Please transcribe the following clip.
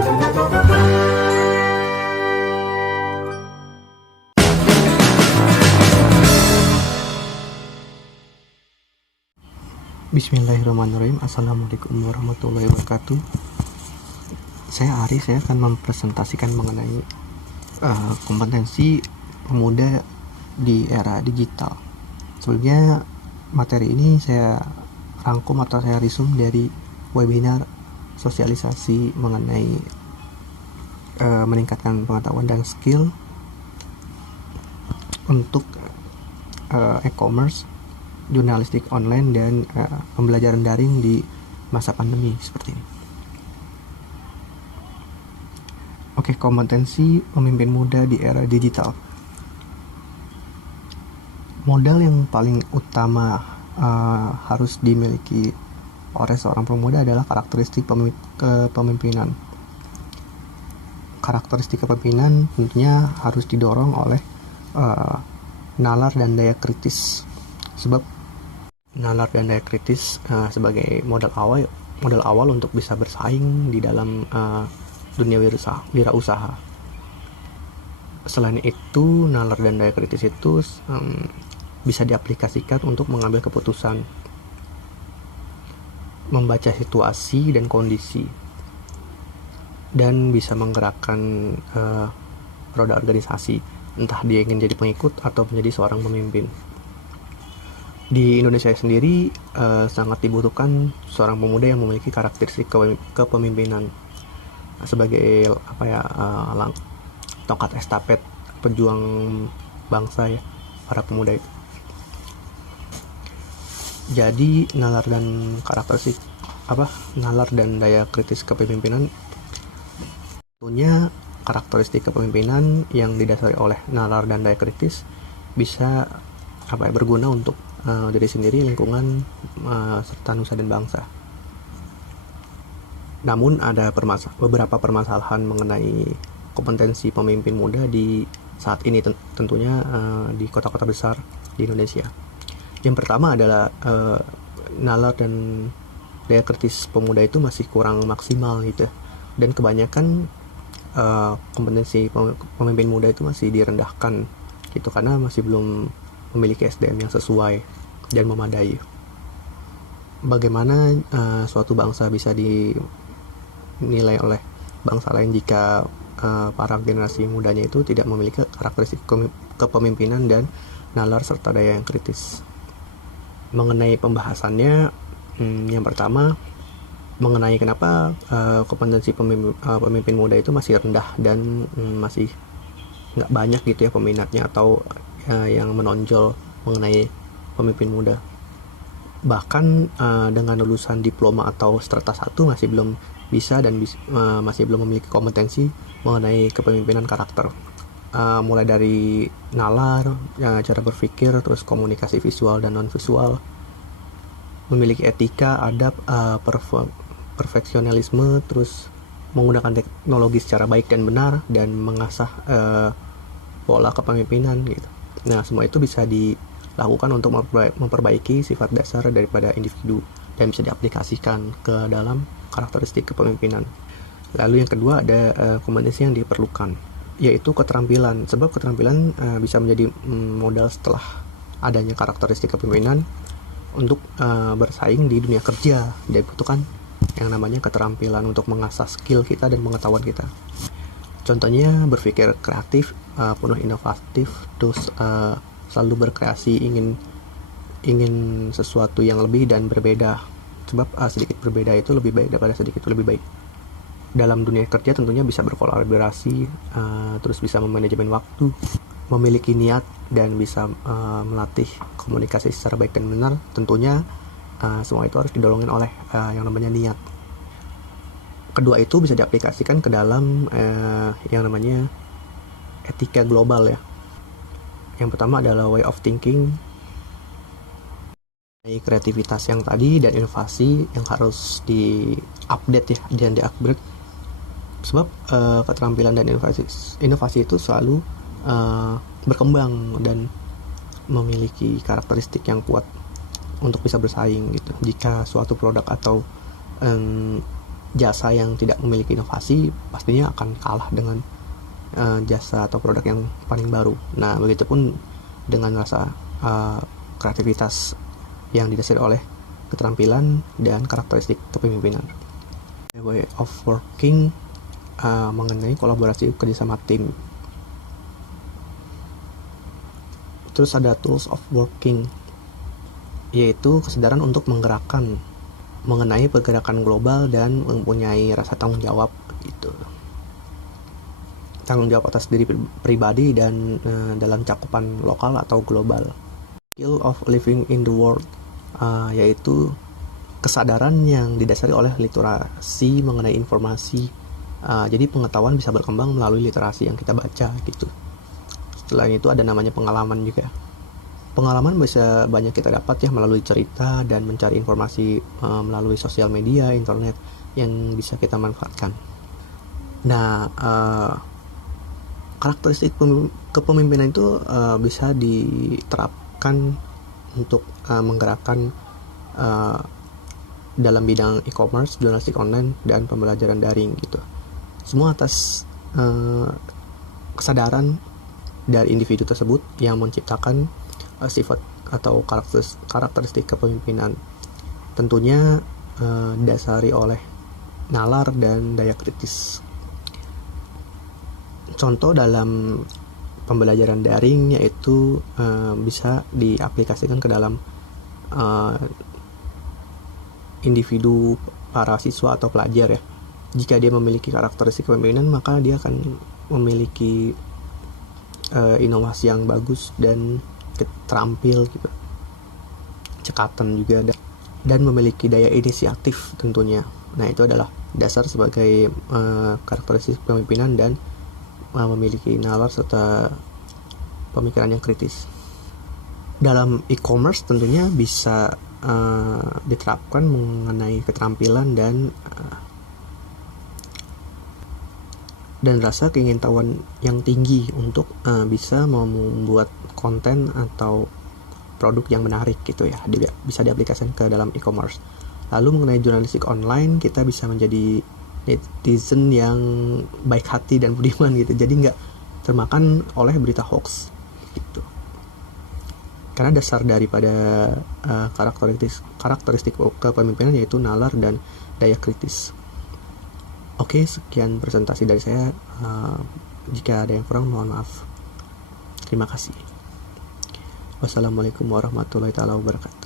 Bismillahirrahmanirrahim. Assalamualaikum warahmatullahi wabarakatuh. Saya Ari, saya akan mempresentasikan mengenai kompetensi pemuda di era digital. Sebelumnya materi ini saya rangkum atau saya resume dari webinar sosialisasi mengenai meningkatkan pengetahuan dan skill untuk e-commerce, jurnalistik online, dan pembelajaran daring di masa pandemi seperti ini. Oke, kompetensi pemimpin muda di era digital. Modal yang paling utama harus dimiliki oleh seorang pemuda adalah karakteristik kepemimpinan. Karakteristik kepemimpinan tentunya harus didorong oleh nalar dan daya kritis. Sebab nalar dan daya kritis sebagai modal awal untuk bisa bersaing di dalam dunia wirausaha. Selain itu, nalar dan daya kritis itu bisa diaplikasikan untuk mengambil keputusan, membaca situasi dan kondisi, dan bisa menggerakkan roda organisasi, entah dia ingin jadi pengikut atau menjadi seorang pemimpin. Di Indonesia sendiri sangat dibutuhkan seorang pemuda yang memiliki karakteristik kepemimpinan sebagai tongkat estafet pejuang bangsa ya, para pemuda itu. Jadi nalar dan daya kritis kepemimpinan, tentunya karakteristik kepemimpinan yang didasari oleh nalar dan daya kritis bisa berguna untuk diri sendiri, lingkungan, serta nusa dan bangsa. Namun ada beberapa permasalahan mengenai kompetensi pemimpin muda di saat ini, tentunya di kota-kota besar di Indonesia. Yang pertama adalah nalar dan daya kritis pemuda itu masih kurang maksimal gitu, dan kebanyakan kompetensi pemimpin muda itu masih direndahkan gitu, karena masih belum memiliki SDM yang sesuai dan memadai. Bagaimana suatu bangsa bisa dinilai oleh bangsa lain jika para generasi mudanya itu tidak memiliki karakteristik kepemimpinan dan nalar serta daya yang kritis. Mengenai pembahasannya, yang pertama mengenai kenapa kompetensi pemimpin muda itu masih rendah dan masih nggak banyak gitu ya peminatnya atau yang menonjol mengenai pemimpin muda. Bahkan dengan lulusan diploma atau strata 1 masih belum bisa dan masih belum memiliki kompetensi mengenai kepemimpinan karakter. Mulai dari nalar, cara berpikir, terus komunikasi visual dan non-visual, memiliki etika, adab, perfeksionalisme, terus menggunakan teknologi secara baik dan benar, dan mengasah pola kepemimpinan gitu. Nah, semua itu bisa dilakukan untuk memperbaiki sifat dasar daripada individu dan bisa diaplikasikan ke dalam karakteristik kepemimpinan. Lalu yang kedua ada kompetensi yang diperlukan, yaitu keterampilan. Sebab keterampilan bisa menjadi modal setelah adanya karakteristik kepemimpinan untuk bersaing di dunia kerja. Dibutuhkan yang namanya keterampilan untuk mengasah skill kita dan pengetahuan kita. Contohnya berpikir kreatif, penuh inovatif, terus selalu berkreasi, ingin sesuatu yang lebih dan berbeda. Sebab sedikit berbeda itu lebih baik daripada sedikit lebih baik. Dalam dunia kerja tentunya bisa berkolaborasi, terus bisa memanajemen waktu, memiliki niat, dan bisa melatih komunikasi secara baik dan benar. Tentunya semua itu harus didolongin oleh yang namanya niat. Kedua itu bisa diaplikasikan ke dalam yang namanya etika global ya. Yang pertama adalah way of thinking, kreativitas yang tadi, dan inovasi yang harus di-update ya, dan di-upgrade. Sebab keterampilan dan inovasi itu selalu berkembang dan memiliki karakteristik yang kuat untuk bisa bersaing gitu. Jika suatu produk atau jasa yang tidak memiliki inovasi pastinya akan kalah dengan jasa atau produk yang paling baru. Nah, begitupun dengan rasa kreativitas yang didasari oleh keterampilan dan karakteristik kepemimpinan. Way of working mengenai kolaborasi kerjasama tim. Terus ada tools of working, yaitu kesadaran untuk menggerakkan mengenai pergerakan global dan mempunyai rasa tanggung jawab gitu. Tanggung jawab atas diri pribadi dan dalam cakupan lokal atau global. Skill of living in the world, yaitu kesadaran yang didasari oleh literasi mengenai informasi. Jadi pengetahuan bisa berkembang melalui literasi yang kita baca gitu. Selain itu ada namanya pengalaman juga. Pengalaman bisa banyak kita dapat ya melalui cerita dan mencari informasi melalui sosial media, internet yang bisa kita manfaatkan. Nah, karakteristik kepemimpinan itu bisa diterapkan untuk menggerakkan dalam bidang e-commerce, jurnalistik online, dan pembelajaran daring gitu. Semua atas kesadaran dari individu tersebut yang menciptakan sifat atau karakteristik kepemimpinan. Tentunya dasari oleh nalar dan daya kritis. Contoh dalam pembelajaran daring yaitu bisa diaplikasikan ke dalam individu para siswa atau pelajar ya. Jika dia memiliki karakteristik kepemimpinan, maka dia akan memiliki inovasi yang bagus dan terampil gitu, cekatan juga, dan memiliki daya inisiatif tentunya. Nah, itu adalah dasar sebagai karakteristik kepemimpinan dan memiliki nalar serta pemikiran yang kritis. Dalam e-commerce tentunya bisa diterapkan mengenai keterampilan dan rasa keingintahuan yang tinggi untuk bisa membuat konten atau produk yang menarik gitu ya, bisa diaplikasikan ke dalam e-commerce. Lalu mengenai jurnalistik online, kita bisa menjadi netizen yang baik hati dan budiman gitu, jadi nggak termakan oleh berita hoax gitu. Karena dasar daripada karakteristik kepemimpinan yaitu nalar dan daya kritis. Oke, sekian presentasi dari saya. Jika ada yang kurang, mohon maaf. Terima kasih. Wassalamualaikum warahmatullahi wabarakatuh.